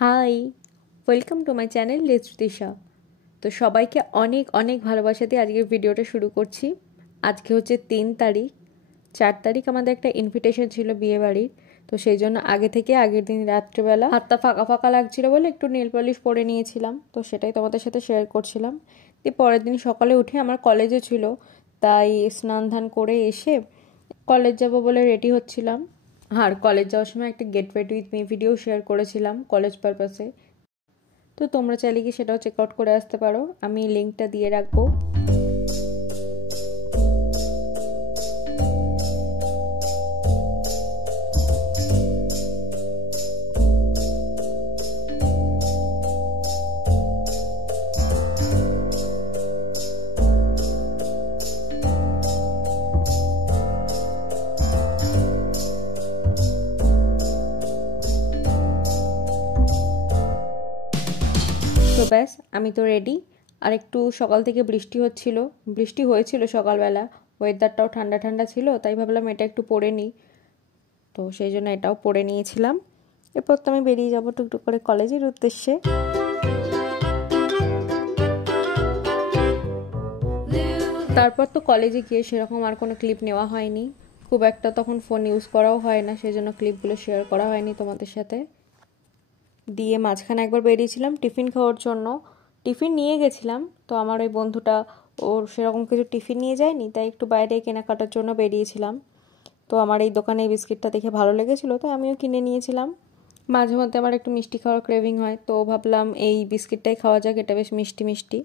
High, welcome to my channel লেত্রিশা। তো সবাইকে অনেক অনেক ভালোবাসা দিয়ে আজকের ভিডিওটা শুরু করছি। আজকে হচ্ছে 3 তারিখ। 4 তারিখ আমাদের একটা ইনভিটেশন ছিল বিয়ে বাড়ির। তো সেই জন্য আগের দিন রাত্রিবেলা হাতটা ফাঁকা ফাঁকা লাগছিল বলে একটু নেল পলিশ পরে নিয়েছিলাম। তো সেটাই তোমাদের সাথে শেয়ার করছিলাম। দিয়ে পরের দিন সকালে উঠে আমার কলেজে ছিল, তাই স্নান ধান করে এসে কলেজ যাব বলে রেডি হচ্ছিলাম। আর কলেজ যাওয়ার সময় একটা gate ready with me video share করেছিলাম কলেজ পারপাসে। তো তোমরা চাইলে কি সেটাও চেক আউট করে আসতে পারো, আমি লিঙ্কটা দিয়ে রাখবো। তো ব্যাস, আমি তো রেডি। আর একটু সকাল থেকে বৃষ্টি হয়েছিল সকালবেলা, ওয়েদারটাও ঠান্ডা ঠান্ডা ছিল, তাই ভাবলাম এটা একটু পরে নিই। তো সেই জন্য এটাও পরে নিয়েছিলাম। এরপর তো আমি বেরিয়ে যাবো টুকটুক করে কলেজের উদ্দেশ্যে। তারপর তো কলেজে গিয়ে সেরকম আর কোনো ক্লিপ নেওয়া হয়নি, খুব একটা তখন ফোন ইউজ করাও হয় না, সেই জন্য ক্লিপগুলো শেয়ার করা হয়নি তোমাদের সাথে। দিয়ে মাঝখানে একবার বেরিয়েছিলাম টিফিন খাওয়ার জন্য, টিফিন নিয়ে গেছিলাম। তো আমার ওই বন্ধুটা ওর সেরকম কিছু টিফিন নিয়ে যায়নি, তাই একটু বাইরে কেনাকাটার জন্য বেরিয়েছিলাম। তো আমার এই দোকানে এই বিস্কিটটা দেখে ভালো লেগেছিলো, তো আমিও কিনে নিয়েছিলাম। মাঝে মধ্যে আমার একটু মিষ্টি খাওয়ার ক্রেভিং হয়, তো ভাবলাম এই বিস্কিটটাই খাওয়া যাক, এটা বেশ মিষ্টি মিষ্টি।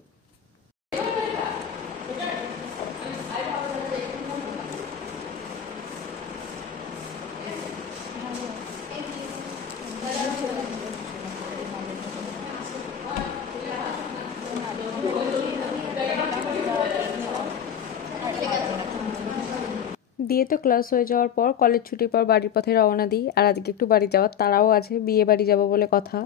দিয়ে তো ক্লাস হয়ে যাওয়ার পর কলেজ ছুটির পর বাড়ির পথে রওনা দিই। আর আজকে একটু বাড়ি যাওয়ার তাড়াও আছে, বিয়ে বাড়ি যাবো বলে কথা।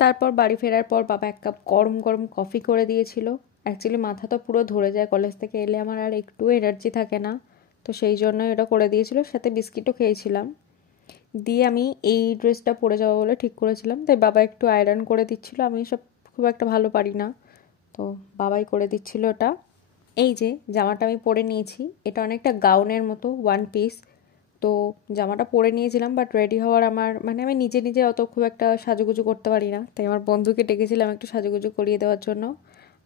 তারপর বাড়ি ফেরার পর বাবা 1 কাপ গরম গরম কফি করে দিয়েছিল। অ্যাকচুয়ালি মাথা তো পুরো ধরে যায়, কলেজ থেকে এলে আমার আর একটু এনার্জি থাকে না, তো সেই জন্য এটা করে দিয়েছিল, সাথে বিস্কিটও খেয়েছিলাম। দিয়ে আমি এই ড্রেসটা পরে যাবো বলে ঠিক করেছিলাম, তাই বাবা একটু আয়রন করে দিচ্ছিল। আমি সব খুব একটা ভালো পারি না, তো বাবাই করে দিচ্ছিল ওটা। এই যে জামাটা আমি পরে নিয়েছি, এটা অনেকটা গাউনের মতো, 1 পিস। তো জামাটা পরে নিয়েছিলাম, বাট রেডি হওয়ার আমার আমি নিজে নিজে অত খুব একটা সাজুগুজু করতে পারি না, তাই আমার বন্ধুকে ডেকেছিলাম একটু সাজুগুজু করিয়ে দেওয়ার জন্য।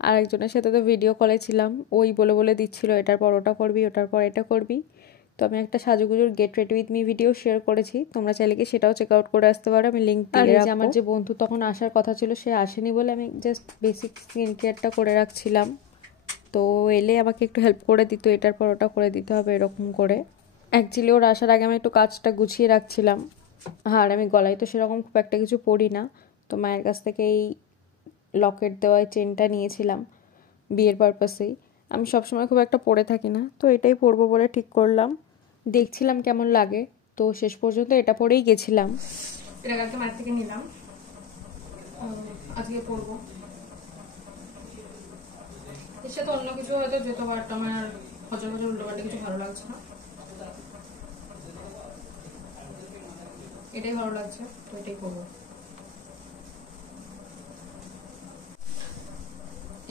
আর একজনের সাথে তো ভিডিও কলে ছিলাম, ওই বলে বলে দিচ্ছিল এটার পর ওটা করবি, ওটার পর এটা করবি। তো আমি একটা সাজুগুজুর get ready with me video share করেছি, তোমরা চাইলে কি সেটাও চেক আউট করে আসতে পারো, আমি লিঙ্ক দিয়ে রাখবো। আমার যে বন্ধু তখন আসার কথা ছিল সে আসেনি বলে আমি জাস্ট বেসিক স্কিন কেয়ারটা করে রাখছিলাম। তো এলে আমাকে একটু হেল্প করে দিত, এটার পর ওটা করে দিতে হবে এরকম করে। অ্যাকচুয়ালি ওর আসার আগে আমি একটু কাজটা গুছিয়ে রাখছিলাম। আর আমি গলায় তো সেরকম খুব একটা কিছু পরি না, তো মায়ের কাছ থেকে এই লকেট দেওয়া চেনটা নিয়েছিলাম বিয়ের পারপাসেই। আমি সবসময় খুব একটা পরে থাকি না, তো এটাই পরবো বলে ঠিক করলাম, দেখছিলাম কেমন লাগে। তো শেষ পর্যন্ত এটা পরেই গেছিলাম। এটা কালকে মায়ের থেকে নিলাম, আজকে পরবো। এর সাথে অন্য কিছু হয়তো যেত, বাট আমার হজর হজর উল্টোপাল্টা কিছু ভালো লাগছে না, এটাই ভালো লাগছে, তো এটাই করবো।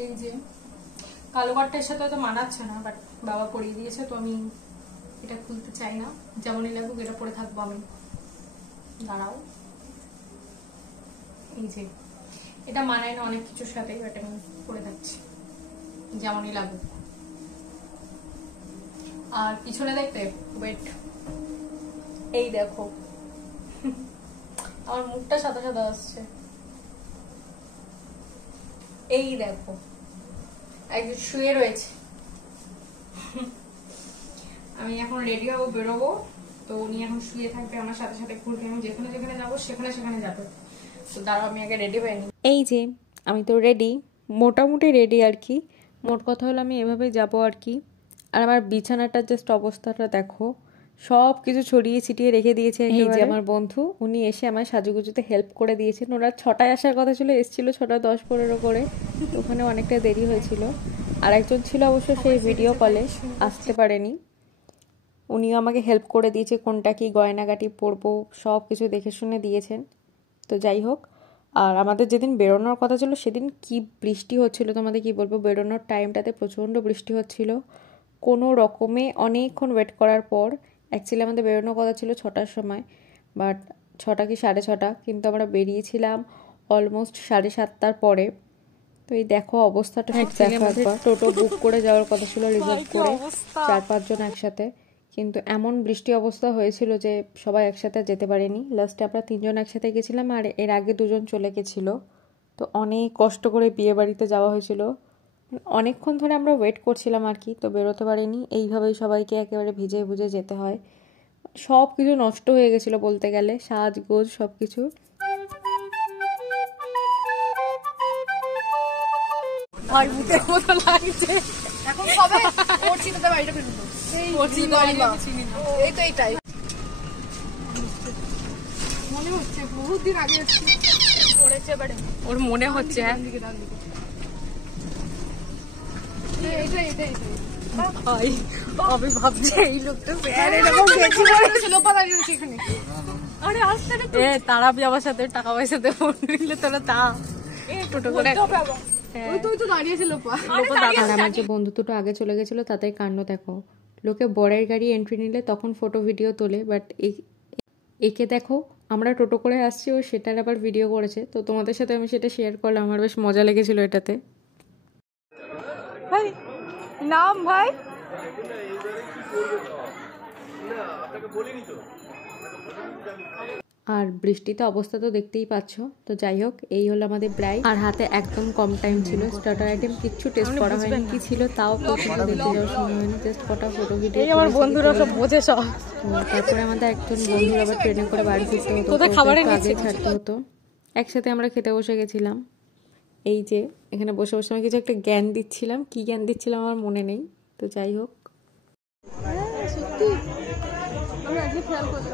এই যে কালো পাটটা এর সাথে হয়তো মানাচ্ছে না, বাট বাবা পরিয়ে দিয়েছে, তো আমি এটা খুলতে চাই না, যেমনই লাগুক এটা পরে থাকবো আমি। দাঁড়াও, এই যে এটা মানায় না অনেক কিছুর সাথে, বাট আমি পরে থাকছি যেমনই লাগুক। আর পিছনে দেখতে ওয়েট, এই দেখো আমার মুখটা সাদা সাদা আসছে, এই দেখো একজন শুয়ে রয়েছে। আমি এখন রেডি হবো, বেরোবো, তো উনি এখন শুয়ে থাকবে আমার সাথে সাথে, ঘুরবে, আমি যেখানে যেখানে যাবো সেখানে সেখানে যাবে। তো দাঁড়াও আমি আগে রেডি হয়ে নিই। এই যে আমি তো রেডি, মোটামুটি রেডি আর কি। মোট কথা হলো আমি এভাবে যাব আর কি। আর আমার বিছানাটার জাস্ট অবস্থাটা দেখো, সব কিছু ছড়িয়ে ছিটিয়ে রেখে দিয়েছে। এই যে আমার বন্ধু, উনি এসে আমার সাজুগুজুতে হেল্প করে দিয়েছেন। ওনার 6টায় আসার কথা ছিল, এসেছিল 6:10-15 করে, তো ওখানে অনেকটা দেরি হয়েছিল। আর একজন ছিল অবশ্য সেই ভিডিও কলে, আসতে পারেনি। উনিও আমাকে হেল্প করে দিয়েছে, কোনটা কি গয়নাগাটি পরবো সব কিছু দেখে শুনে দিয়েছেন। তো যাই হোক, আর আমাদের যেদিন বেরোনোর কথা ছিল সেদিন কি বৃষ্টি হচ্ছিল তোমাদের কি বলবো। বেরোনোর টাইমটাতে প্রচণ্ড বৃষ্টি হচ্ছিল। কোনো রকমে অনেকক্ষণ ওয়েট করার পর, অ্যাকচুয়ালি আমাদের বেরোনোর কথা ছিল 6টার সময়, বাট 6টা কি 6:30, কিন্তু আমরা বেরিয়েছিলাম অলমোস্ট 7:30টার পরে। তো এই দেখো অবস্থাটা, টোটো বুক করে যাওয়ার কথা ছিল, রিজার্ভ করে 4-5 জন একসাথে, কিন্তু এমন বৃষ্টি অবস্থা হয়েছিল যে সবাই একসাথে যেতে পারেনি। লাস্টে আমরা 3 জন একসাথে গেছিলাম, আর এর আগে 2 জন চলে গেছিলো। তো অনেক কষ্ট করে বিয়ে বাড়িতে যাওয়া হয়েছিল, অনেকক্ষণ ধরে আমরা ওয়েট করছিলাম আর কি, তো বেরোতে পারিনি। এইভাবেই সবাইকে একেবারে ভিজে ভিজে যেতে হয়। সব কিছু নষ্ট হয়ে গেছিলো বলতে গেলে, সাজগোজ সব কিছু। এখন কবে করছি তোদের বাড়িটা ফিরবো এই তো এইটাই মনে হচ্ছে বহুত দিন আগে পড়েছে এবারে ওর মনে হচ্ছে আমি ভাবছি এই লোকটা এখানে আরে আসতে তারা আমার সাথে টাকা পয়সা দেবো নিলে তোরা তা টোটো করে আমার যে বন্ধু দুটো আগে চলে গেছিল তাদের কাণ্ড দেখো। লোকে বরের গাড়ি এন্ট্রি নিলে তখন ফটো ভিডিও তোলে, বাট একে দেখো আমরা টোটো করে আসছি, ও সেটার আবার ভিডিও করেছে। তো তোমাদের সাথে আমি সেটা শেয়ার করলাম, আমার বেশ মজা লেগেছিল এটাতে। ভাই নাম ভাই আর বৃষ্টিতে অবস্থা তো দেখতেই পাচ্ছ। তো যাই হোক, এই হলো আমাদের ব্রাইড। আর হাতে একদম কম টাইম ছিল, স্টার্টার আইটেম কিচ্ছু টেস্ট করা হয়নি, কি ছিল তাও পছন্দ দেখতে যাওয়ার সময় হয়নি, জাস্ট কটা ফটো ভিডিও। আমার বন্ধুরা সব বোঝে সব। তারপরে আমাদের একজন বন্ধুর আবার ট্রেনে করে বাড়ি ফিরতে হতো, আগে ছাড়তে হতো। একসাথে আমরা খেতে বসে গেছিলাম। এই যে এখানে বসে বসে আমি কিছু একটা জ্ঞান দিচ্ছিলাম, কি জ্ঞান দিচ্ছিলাম আমার মনে নেই। তো যাই হোক,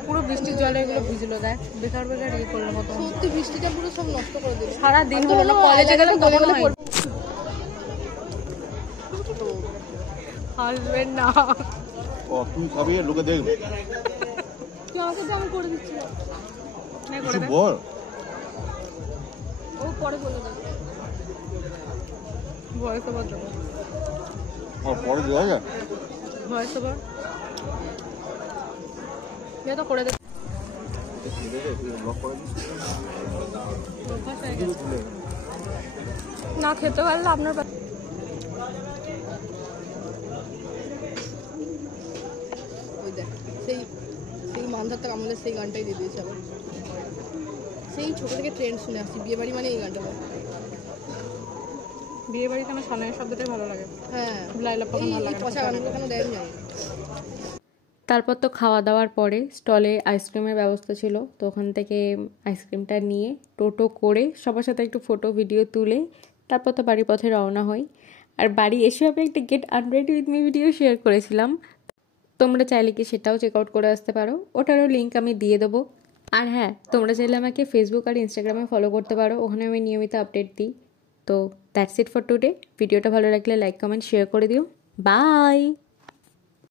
পুরো বৃষ্টির জলে এগুলো ভিজলো, দেখ বেকার বেকার ইয়ে করলো মতো। সত্যি বৃষ্টিটা পুরো সব নষ্ট করে দিল। সারা দিন হলো না কলেজে গেলে তখন হাসবেন না। ও তুই খাবি লোকে দেখবে কি আমাকে আমি করে দিচ্ছি কিছু বল। ও পরে বলে দেবে ভয়েস ওভার দেবো, পরে দেওয়া যায় ভয়েস ওভার তো করে দেবো। না খেতে পারলে আপনার ওই দেখ সেই সেই মানধারটা আমাদের সেই গানটাই দিয়ে দিয়েছে আবার। সেই ছোট থেকে ট্রেন্ড শুনে আসছি, বিয়ে বাড়ি মানে এই গানটা। বিয়ে বাড়িতে আমার সামনের শব্দটাই ভালো লাগে। হ্যাঁ লাইলা পছন্দ ভালো লাগে, পচা গানগুলো কেন দেয় আমি জানি না। তারপর তো খাওয়া দাওয়ার পরে স্টলে আইসক্রিমের ব্যবস্থা ছিল, তো ওখান থেকে আইসক্রিমটা নিয়ে টোটো করে সবার সাথে একটু ফটো ভিডিও তুলে তারপর তো বাড়ির পথে রওনা হই। আর বাড়ি এসে আমি একটা get unready with me video share করেছিলাম, তোমরা চাইলে কি সেটাও চেক আউট করে আসতে পারো, ওটারও লিঙ্ক আমি দিয়ে দেবো। আর হ্যাঁ, তোমরা চাইলে আমাকে ফেসবুক আর ইনস্টাগ্রামে ফলো করতে পারো, ওখানে আমি নিয়মিত আপডেট দিই। তো দ্যাটস ইট ফর টুডে। ভিডিওটা ভালো লাগলে লাইক কমেন্ট শেয়ার করে দিও। বাই।